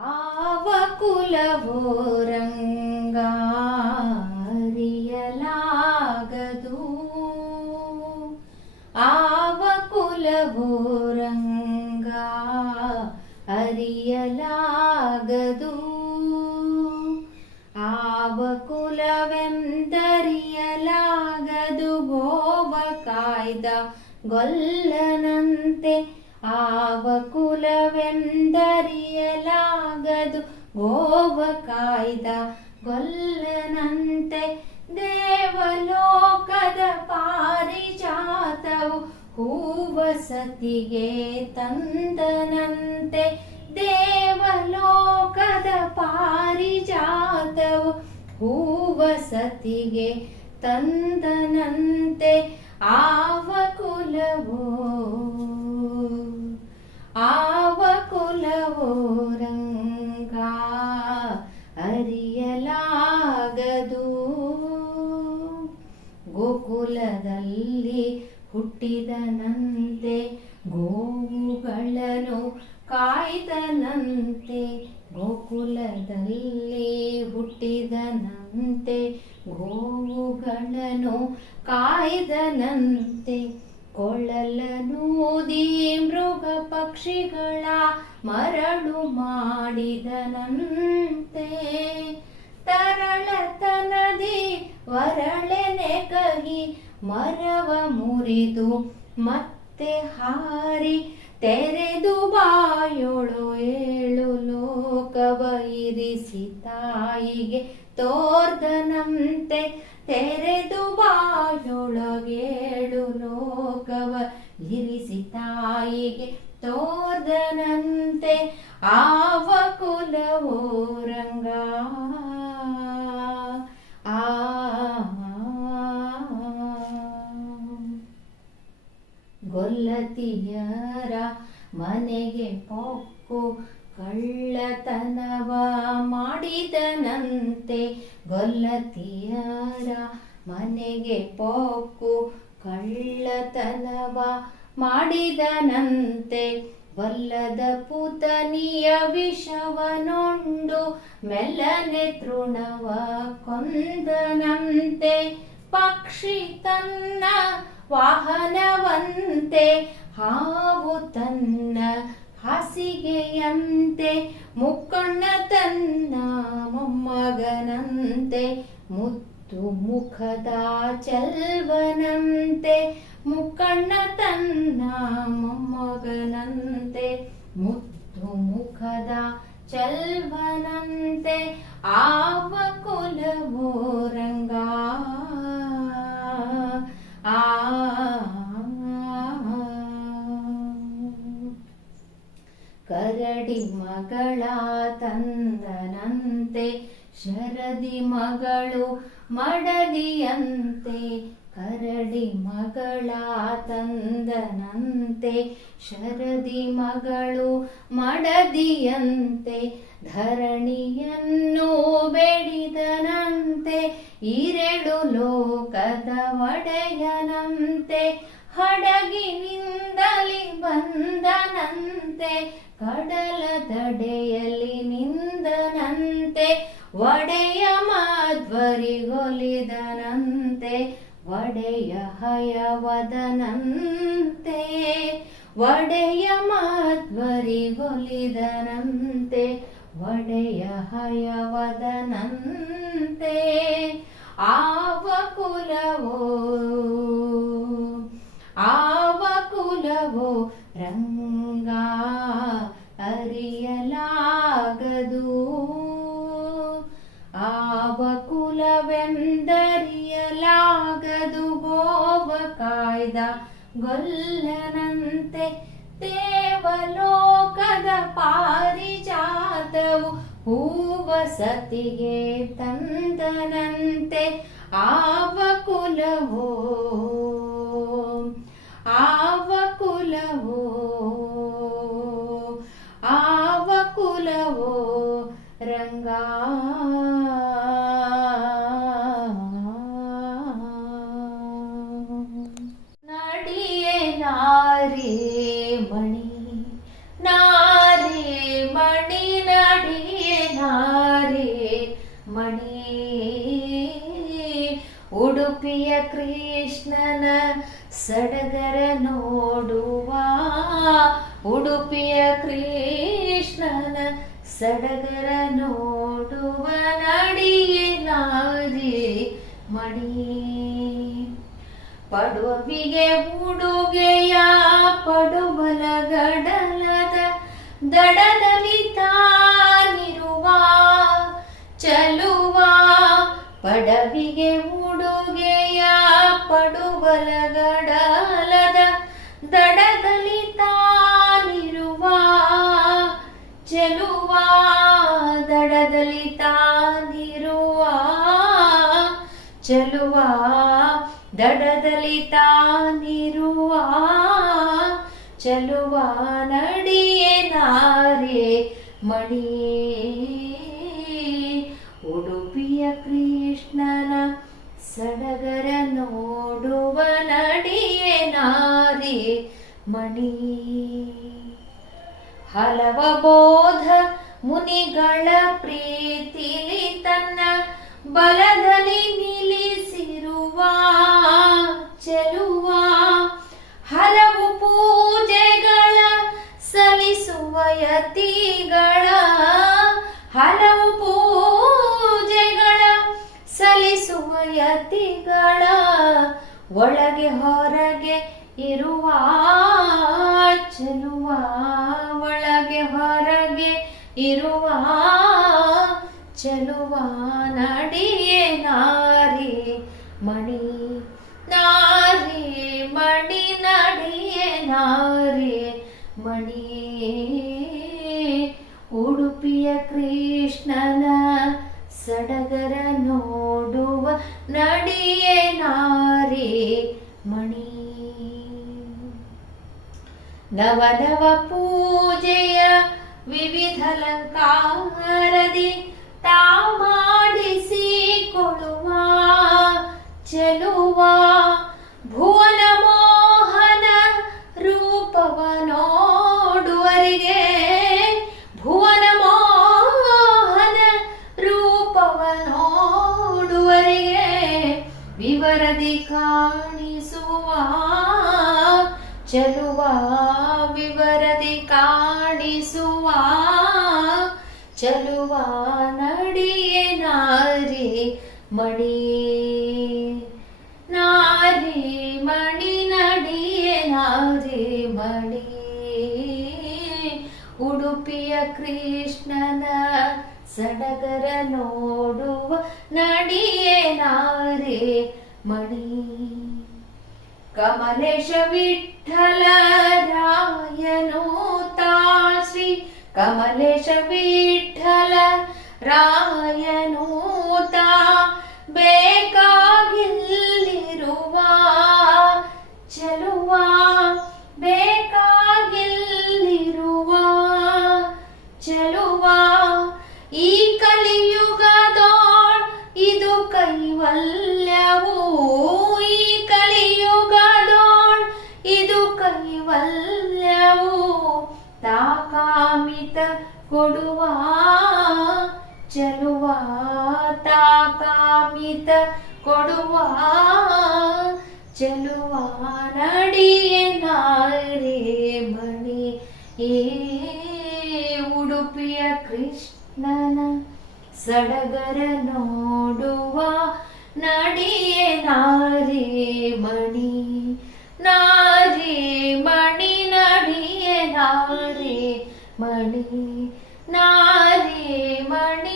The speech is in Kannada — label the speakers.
Speaker 1: ಆವ ಕುಲವೋ ರಂಗ ಅರಿಯಲಾಗದು ಆವ ಕುಲವೋ ರಂಗ ಅರಿಯಲಾಗದು ಆವ ಕುಲವೆಂದರಿಯಲಾಗದು ಗೋವ ಕಾಯ್ದ ಗೊಲ್ಲನಂತೆ ಆವ ಗೋವ ಕಾಯ್ದ ಗೊಲ್ಲನಂತೆ ದೇವಲೋಕದ ಪಾರಿಜಾತವು ಹೂವ ಸತಿಗೆ ತಂದನಂತೆ ದೇವಲೋಕದ ಪಾರಿಜಾತವು ಹೂವ ಸತಿಗೆ ತಂದನಂತೆ ಆವ ಹುಟ್ಟಿದನಂತೆ ಗೋವುಗಳನ್ನು ಕಾಯ್ದನಂತೆ ಗೋಕುಲದಲ್ಲಿ ಹುಟ್ಟಿದನಂತೆ ಗೋವುಗಳನ್ನು ಕಾಯ್ದನಂತೆ ಕೊಳ್ಳಲನೂದಿ ಮೃಗ ಪಕ್ಷಿಗಳ ಮರಳು ಮಾಡಿದನಂತೆ ತರಳತನದಿ ವರಳ ಮರವ ಮುರಿದು ಮತ್ತೆ ಹಾರಿ ತೆರೆದು ಬಾಯೊಳು ಏಳು ಲೋಕವ ಇರಿಸಿ ತಾಯಿಗೆ ತೋರ್ದನಂತೆ ತೆರೆದು ಬಾಯೊಳಗೇಳು ಲೋಕವ ಇರಿಸಿ ತಾಯಿಗೆ ತೋರ್ದನಂತೆ ಆವ ಕುಲವೋ ರಂಗ ಗೊಲ್ಲತಿಯರ ಮನೆಗೆ ಪೊಕ್ಕು ಕಳ್ಳತನವ ಮಾಡಿದನಂತೆ ಗೊಲ್ಲತಿಯರ ಮನೆಗೆ ಪೊಕ್ಕು ಕಳ್ಳತನವ ಮಾಡಿದನಂತೆ ಬಲ್ಲದ ಪುತನಿಯ ವಿಷವನೊಂಡು ಮೆಲ್ಲನೆ ತೃಣವ ಕೊಂದನಂತೆ ಪಕ್ಷಿ ತನ್ನ ವಾಹನವಂತೆ ಹಾವು ತನ್ನ ಹಾಸಿಗೆಯಂತೆ, ಮುಕ್ಕಣ್ಣ ತನ್ನ ಮೊಮ್ಮಗನಂತೆ, ಮುತ್ತು ಮುಖದ ಚಲ್ವನಂತೆ, ಮುಕ್ಕಣ್ಣ ತನ್ನ ಮೊಮ್ಮಗನಂತೆ, ಮುತ್ತು ಮುಖದ ಚಲ್ವನಂತೆ, ಆವ ಕುಲವೋ ರಂಗ, ಆ ಕರಡಿ ಮಗಳ ತಂದನಂತೆ, ಶರದಿ ಮಗಳು ಮಡದಿಯಂತೆ, ಕರಡಿ ಮಗಳ ತಂದನಂತೆ, ಶರದಿ ಮಗಳು ಮಡದಿಯಂತೆ, ಧರಣಿಯನ್ನು ಬೆಡಿದನಂತೆ ಈರೆಡು ಲೋಕದ ಒಡೆಯನಂತೆ ಕಡಲ ದಡೆಯಲ್ಲಿ ನಿಂದನಂತೆ, ಒಡೆಯ ಮಾಧ್ವರಿಗೊಲಿದನಂತೆ ಒಡೆಯ ಹಯವದನಂತೆ ಒಡೆಯ ಮಾಧ್ವರಿಗೊಲಿದನಂತೆ ಒಡೆಯ ಹಯವದನಂತೆ ಆವ ಕುಲವೋ ಆವ ಕುಲವೋ ರಂಗ ಗೊಲ್ಲನಂತೆ ದೇವಲೋಕದ ಪಾರಿಜಾತವು ಹೂವ ಸತಿಗೆ ತಂದನಂತೆ ಆವ ಕುಲವೋ ಆವ ಕುಲವೋ ಆವ ಕುಲವೋ ರಂಗ ಮಣಿ ಉಡುಪಿಯ ಕೃಷ್ಣನ ಸಡಗರ ನೋಡುವ, ಉಡುಪಿಯ ಕೃಷ್ಣನ ಸಡಗರ ನೋಡುವ ನಡಿಯೇ ನಾರಿ ಮಣಿ ಪಡುವಿಗೆ ಉಡುಗೆಯ ಪಡುಬಲ ಗಡಲದ ದಡದಲ್ಲಿ ತಾನಿರುವ ಚಲುವ ಪಡವಿಗೆ ಉಡುಗೆಯ ಪಡುವಲ ಗಡಲದ ದಡದಲ್ಲಿ ತಾನಿರುವ ಚೆಲುವ ದಡದಲ್ಲಿ ತಾನಿರುವ ಚೆಲುವ ದಡದಲ್ಲಿ ತಾನಿರುವ ಚೆಲುವ ನಡಿಯೇ ನಾರೇ ಮಣಿ ಸಡಗರ ನೋಡುವ ನಡಿಯೇ ನಾರಿ ಮಣಿ. ಹಲವ ಬೋಧ ಮುನಿಗಳ ಪ್ರೀತಿಲಿ ತನ್ನ ಬಲದಲ್ಲಿ ನಿಲ್ಲಿಸಿರುವ, ಚೆಲುವ. ಹಲವು ಪೂಜೆಗಳ ಸಲ್ಲಿಸುವ ಯತಿಗಳ ಸಲ್ಲಿಸುವ ಒಳಗೆ ಹೊರಗೆ ಇರುವ ಚೆಲುವ, ಒಳಗೆ ಹೊರಗೆ ಇರುವ ಚೆಲುವ ನಡಿಯೇ ನಾರಿ, ಮಣಿ ನಾರಿ, ಮಣಿ ನಡಿಯೇ ನಾರಿ ಮಣಿ ಉಡುಪಿಯ ಕೃಷ್ಣನ ಸಡಗರ ನೋಡುವ ನಡಿಯೇ ನಾರಿ ಮಣಿ ನವನವ ಪೂಜೆಯ ವಿವಿಧ ಅಲಂಕಾರದಿ ತಾ ಮಾಡಿಸಿಕೊಳ್ಳುವ ಚೆಲುವ ವಿವರದಿ ಕಾಣಿಸುವ ಚಲುವ ನಡಿಯೇ ನಾರಿ ಮಣಿ ನಾರಿ ಮಣಿ ನಡಿಯೇ ನಾರಿ ಮಣಿ ಉಡುಪಿಯ ಕೃಷ್ಣನ ಸಡಗರ ನೋಡುವ ನಡಿಯೇ ನಾರಿ ಮಣಿ. कमलेश विठ्ठल रायनुसी कमलेश विठ्ठल रायनो ಕೊಡುವ ಚೆಲುವ ತಾಕಾಮಿತ ಕೊಡುವ ಚೆಲುವ ನಡಿಯೇ ನಾರೇ ಮಣಿ ಏ ಉಡುಪಿಯ ಕೃಷ್ಣನ ಸಡಗರ ನೋಡುವ ನಡಿಯೇ ನಾರಿ ಮಣಿ ನಾರಿ ಮಣಿ ನಡಿಯೇ ನಾರಿ ಮಣಿ ನಾರಿ ಮಣಿ.